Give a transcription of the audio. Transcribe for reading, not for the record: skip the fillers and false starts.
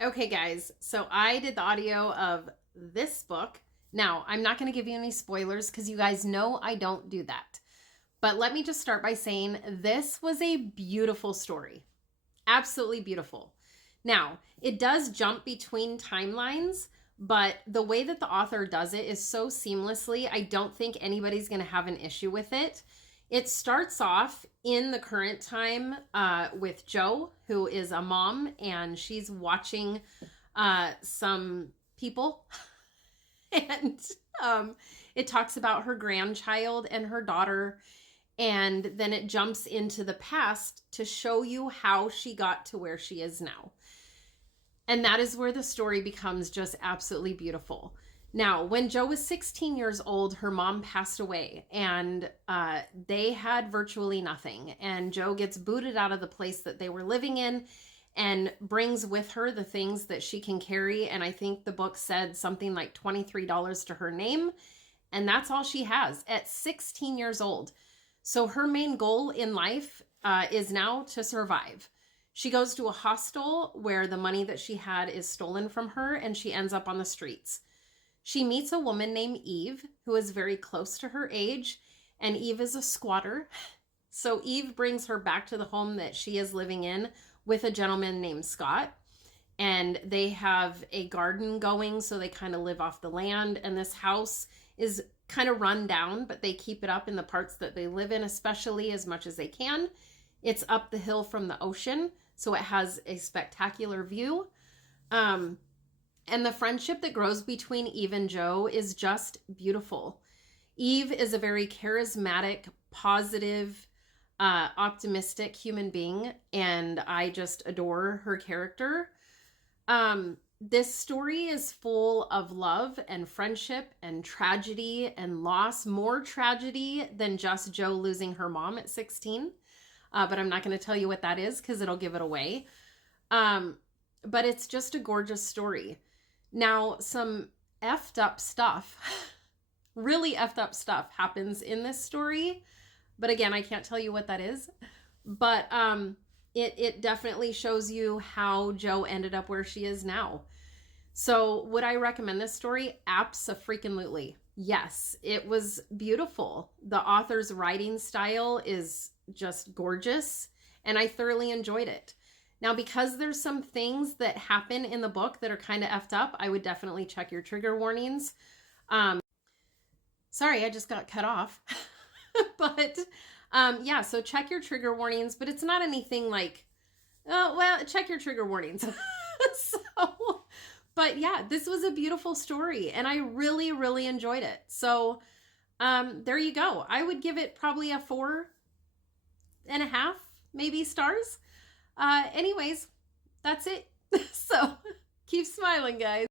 Okay, guys, so I did the audio of this book. Now, I'm not going to give you any spoilers because you guys know I don't do that. But let me just start by saying this was a beautiful story. Absolutely beautiful. Now, it does jump between timelines, but the way that the author does it is so seamlessly, I don't think anybody's going to have an issue with it. It starts off in the current time with Jo, who is a mom, and she's watching some people. And it talks about her grandchild and her daughter. And then it jumps into the past to show you how she got to where she is now. And that is where the story becomes just absolutely beautiful. Now, when Jo was 16 years old, her mom passed away, and they had virtually nothing. And Jo gets booted out of the place that they were living in and brings with her the things that she can carry. And I think the book said something like $23 to her name. And that's all she has at 16 years old. So her main goal in life is now to survive. She goes to a hostel where the money that she had is stolen from her, and she ends up on the streets. She meets a woman named Eve, who is very close to her age, and Eve is a squatter. So Eve brings her back to the home that she is living in with a gentleman named Scott. And they have a garden going, so they kind of live off the land. And this house is kind of run down, but they keep it up in the parts that they live in, especially as much as they can. It's up the hill from the ocean, so it has a spectacular view. And the friendship that grows between Eve and Jo is just beautiful. Eve is a very charismatic, positive, optimistic human being, and I just adore her character. This story is full of love and friendship and tragedy and loss, more tragedy than just Jo losing her mom at 16. But I'm not going to tell you what that is because it'll give it away. But it's just a gorgeous story. Now, some effed up stuff, really effed up stuff happens in this story. But again, I can't tell you what that is. But it definitely shows you how Jo ended up where she is now. So would I recommend this story? Abso-freaking-lutely. Yes, it was beautiful. The author's writing style is just gorgeous, and I thoroughly enjoyed it. Now, because there's some things that happen in the book that are kind of effed up, I would definitely check your trigger warnings. Sorry, I just got cut off. But yeah, so check your trigger warnings, but it's not anything like, oh, well, check your trigger warnings. So, but yeah, this was a beautiful story, and I really, really enjoyed it. So there you go. I would give it probably a 4.5, maybe, stars. Anyways, that's it. So keep smiling, guys.